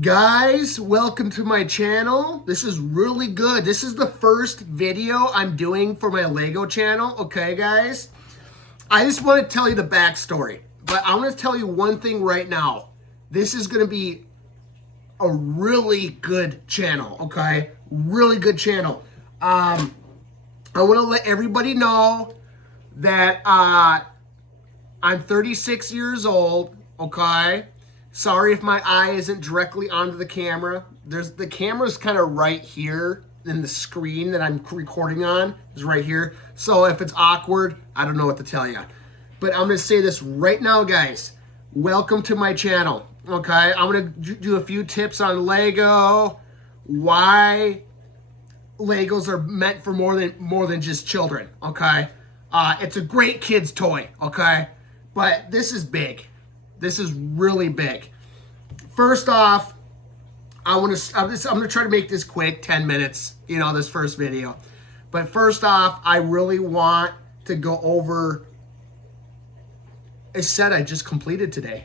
Guys, welcome to my channel. This is really good. This is the first video I'm doing for my Lego channel. Okay, guys? I just want to tell you the backstory, but I want to tell you one thing right now. This is going to be a really good channel, okay? Really good channel. I want to let everybody know that I'm 36 years old, okay? Sorry if my eye isn't directly onto the camera. The camera's kind of right here in the screen that I'm recording on is right here. So if it's awkward, I don't know what to tell you. But I'm going to say this right now, guys. Welcome to my channel, okay? I'm going to do a few tips on Lego, why Legos are meant for more than just children, okay? It's a great kid's toy, okay? But this is big. This is really big. First off, I'm gonna try to make this quick, 10 minutes, this first video. But first off, I really want to go over a set I just completed today.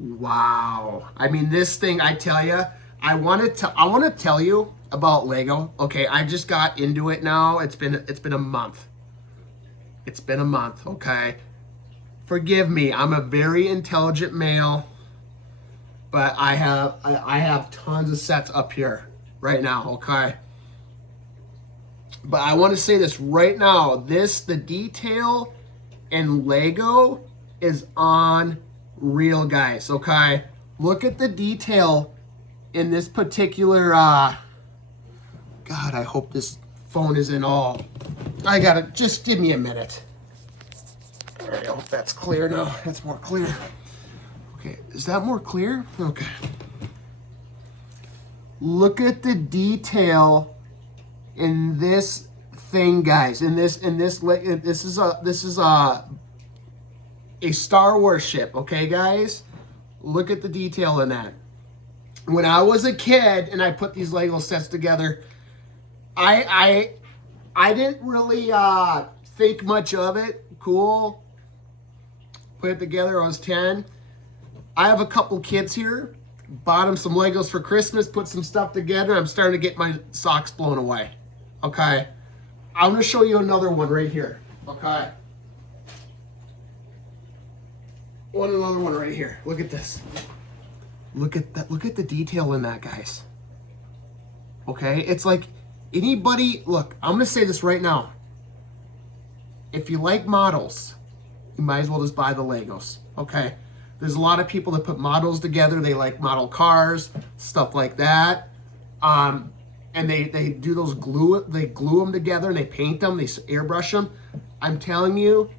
Wow. I mean, this thing, I tell you, I want to tell you about Lego. Okay, I just got into it now. It's been a month. It's been a month, okay? Forgive me, I'm a very intelligent male, but I have tons of sets up here right now, okay? But I want to say this right now, the detail in Lego is unreal, guys, okay? Look at the detail in this particular, God, I hope this phone isn't all. Just give me a minute. All right, I hope that's clear now. That's more clear. Okay, is that more clear? Okay. Look at the detail in this thing, guys. This is a Star Wars ship, okay, guys? Look at the detail in that. When I was a kid and I put these Lego sets together, I didn't really think much of it. Cool. Put it together. I was 10. I have a couple kids here. Bought them some Legos for Christmas. Put some stuff together. I'm starting to get my socks blown away. Okay. I'm going to show you another one right here. Okay. Another one right here. Look at this. Look at that. Look at the detail in that, guys. Okay. It's like anybody, look, I'm going to say this right now. If you like models, you might as well just buy the Legos, okay? There's a lot of people that put models together. They like model cars, stuff like that. And they do those they glue them together and they paint them, they airbrush them. I'm telling you,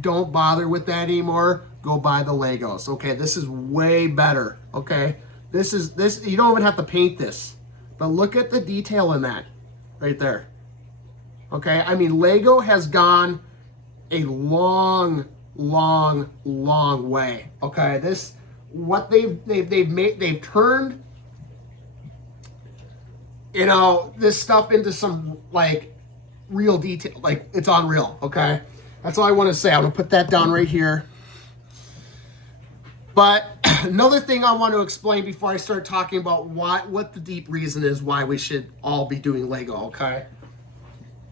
don't bother with that anymore. Go buy the Legos, okay? This is way better, okay? This, you don't even have to paint this. But look at the detail in that right there. Okay, I mean, Lego has gone a long way. Okay, they've turned, this stuff into some like real detail. Like, it's unreal. Okay, that's all I want to say. I'm gonna put that down right here. But another thing I want to explain before I start talking about what the deep reason is why we should all be doing Lego, okay?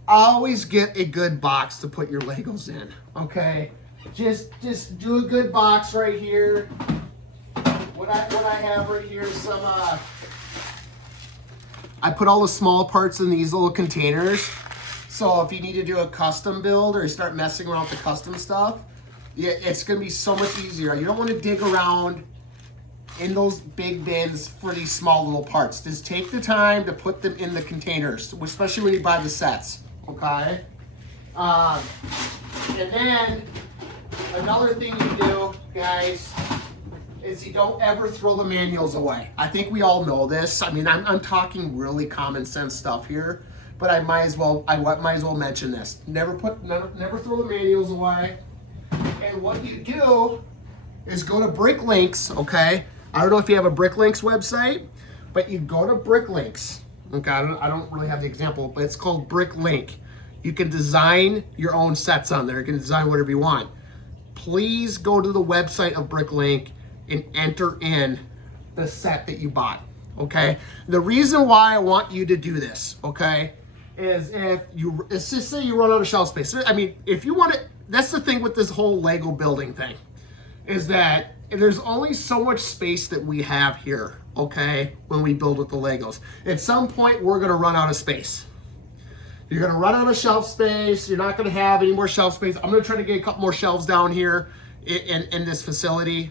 Always get a good box to put your Legos in, okay? Just do a good box right here. What I have right here is some, I put all the small parts in these little containers. So if you need to do a custom build or start messing around with the custom stuff, yeah, it's going to be so much easier. You don't want to dig around in those big bins for these small little parts. Just take the time to put them in the containers, especially when you buy the sets, okay? And then another thing you do, guys, is you don't ever throw the manuals away. I think we all know this. I mean, I'm talking really common sense stuff here, but I might as well mention this. Never throw the manuals away. And what you do is go to Bricklinks, okay? I don't know if you have a Bricklinks website, but you go to Bricklinks. Okay, I don't really have the example, but it's called Bricklink. You can design your own sets on there. You can design whatever you want. please go to the website of Bricklink and enter in the set that you bought, okay? The reason why I want you to do this, okay, is let's just say you run out of shelf space. I mean, if you want to, that's the thing with this whole Lego building thing, is that there's only so much space that we have here, okay, when we build with the Legos. At some point, we're gonna run out of space. You're gonna run out of shelf space. You're not gonna have any more shelf space. I'm gonna try to get a couple more shelves down here in this facility.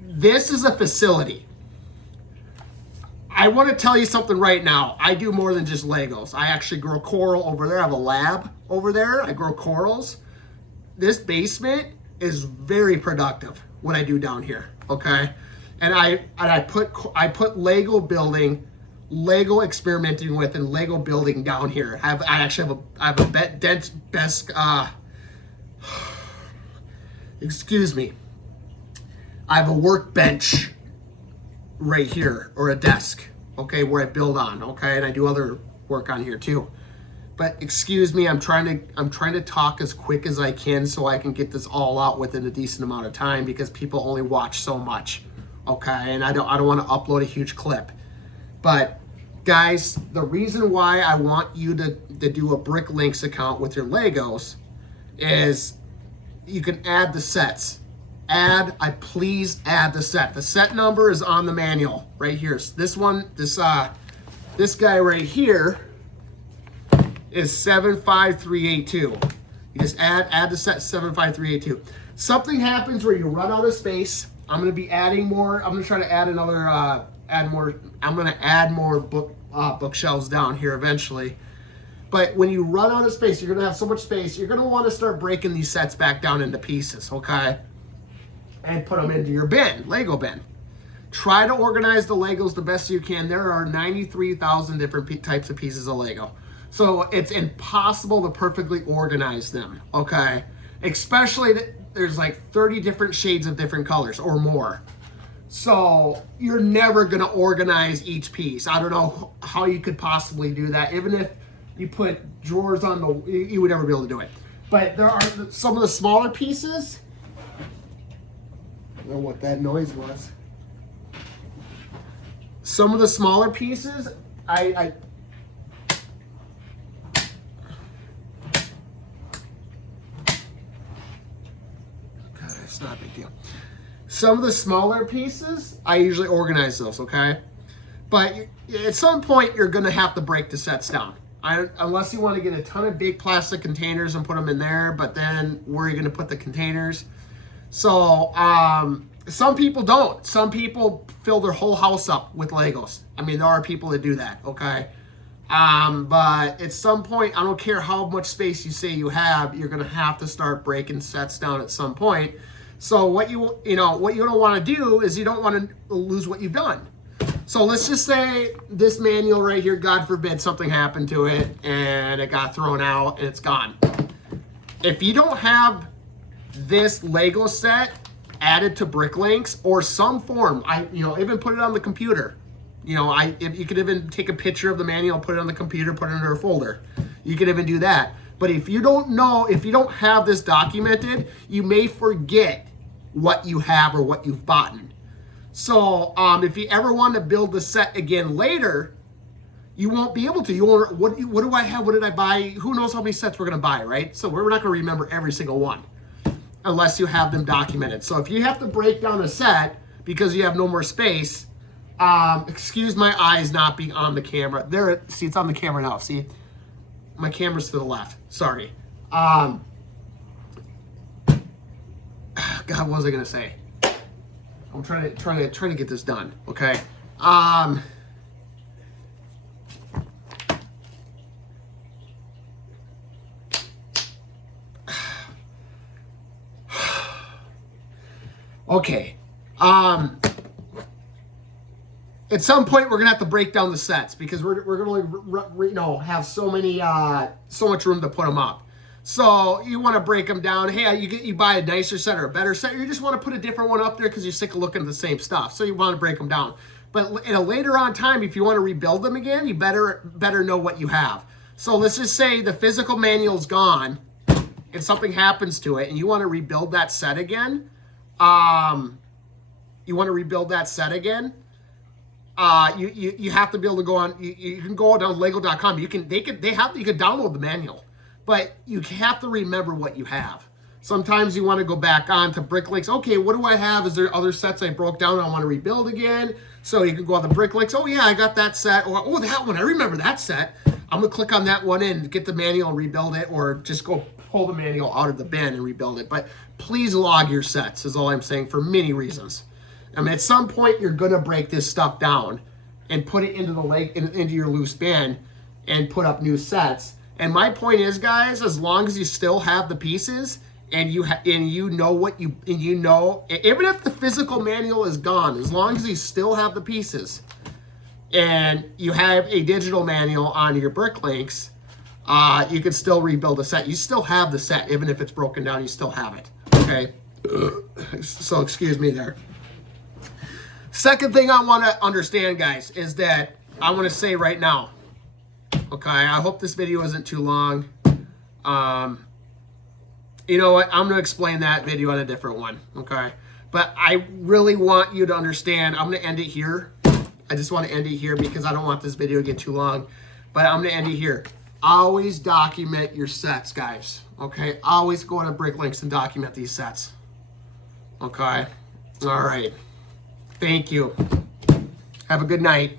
This is a facility. I want to tell you something right now. I do more than just Legos. I actually grow coral over there. I have a lab over there. I grow corals. This basement is very productive, what I do down here, okay? And I put Lego building, Lego experimenting with, and Lego building down here. I actually have a desk. Excuse me. I have a workbench right here, or a desk, okay, where I build on, okay, and I do other work on here too. But excuse me, I'm trying to talk as quick as I can so I can get this all out within a decent amount of time, because people only watch so much, okay, and I don't want to upload a huge clip. But guys, the reason why I want you to do a Bricklinks account with your Legos is you can add the sets. Please add the set. The set number is on the manual right here. So this guy right here is 75382. You just add the set 75382. Something happens where you run out of space. I'm going to be adding more. I'm going to try to add another I'm going to add more bookshelves down here eventually. But when you run out of space, you're going to have so much space, you're going to want to start breaking these sets back down into pieces, okay? And put them into your bin, Lego bin. Try to organize the Legos the best you can. There are 93,000 different types of pieces of Lego. So it's impossible to perfectly organize them, okay? Especially there's like 30 different shades of different colors or more. So you're never gonna organize each piece. I don't know how you could possibly do that. Even if you put drawers on the, you would never be able to do it. But there are some of the smaller pieces. I don't know what that noise was. Some of the smaller pieces, God, it's not a big deal. Some of the smaller pieces, I usually organize those, okay? But at some point, you're gonna have to break the sets down. Unless you want to get a ton of big plastic containers and put them in there, but then where are you gonna put the containers? So, some people don't. Some people fill their whole house up with Legos. I mean, there are people that do that, okay? But at some point, I don't care how much space you say you have, you're gonna have to start breaking sets down at some point. So what you don't want to do is you don't want to lose what you've done. So let's just say this manual right here, God forbid something happened to it and it got thrown out and it's gone. If you don't have this Lego set added to Bricklinks or some form, even put it on the computer. If you could even take a picture of the manual, put it on the computer, put it under a folder. You could even do that. But if you don't have this documented, you may forget what you have or what you've bought. So if you ever want to build the set again later, you won't be able to. You won't, what do I have? What did I buy? Who knows how many sets we're going to buy, right? So we're not going to remember every single one unless you have them documented. So if you have to break down a set because you have no more space, excuse my eyes not being on the camera. See, it's on the camera now. See, my camera's to the left. Sorry. God, what was I going to say? I'm trying to get this done, okay? Okay. At some point, we're gonna have to break down the sets because we're gonna have so much room to put them up. So you want to break them down. Hey, you buy a nicer set or a better set. You just want to put a different one up there because you're sick of looking at the same stuff. So you want to break them down. But in a later on time, if you want to rebuild them again, you better know what you have. So let's just say the physical manual's gone and something happens to it and you want to rebuild that set again, you have to be able to go on. You can go down Lego.com. You can download the manual, but you have to remember what you have. Sometimes you want to go back on to Bricklinks. Okay, what do I have? Is there other sets I broke down and I want to rebuild again? So you can go on the Bricklinks. Oh yeah, I got that set. Or oh, that one, I remember that set. I'm gonna click on that one and get the manual and rebuild it, or just go pull the manual out of the bin and rebuild it. But please log your sets is all I'm saying, for many reasons. I mean, at some point you're gonna break this stuff down and put it into into your loose bin and put up new sets. And my point is, guys, as long as you still have the pieces and you know what you know, even if the physical manual is gone, as long as you still have the pieces and you have a digital manual on your Bricklinks, you can still rebuild a set. You still have the set, even if it's broken down. You still have it. Okay. So excuse me there. Second thing I want to understand, guys, is that I want to say right now, okay, I hope this video isn't too long. You know what? I'm going to explain that video on a different one, okay? But I really want you to understand. I'm going to end it here. I just want to end it here because I don't want this video to get too long. But I'm going to end it here. Always document your sets, guys, okay? Always go to Bricklinks and document these sets, okay? All right. Thank you. Have a good night.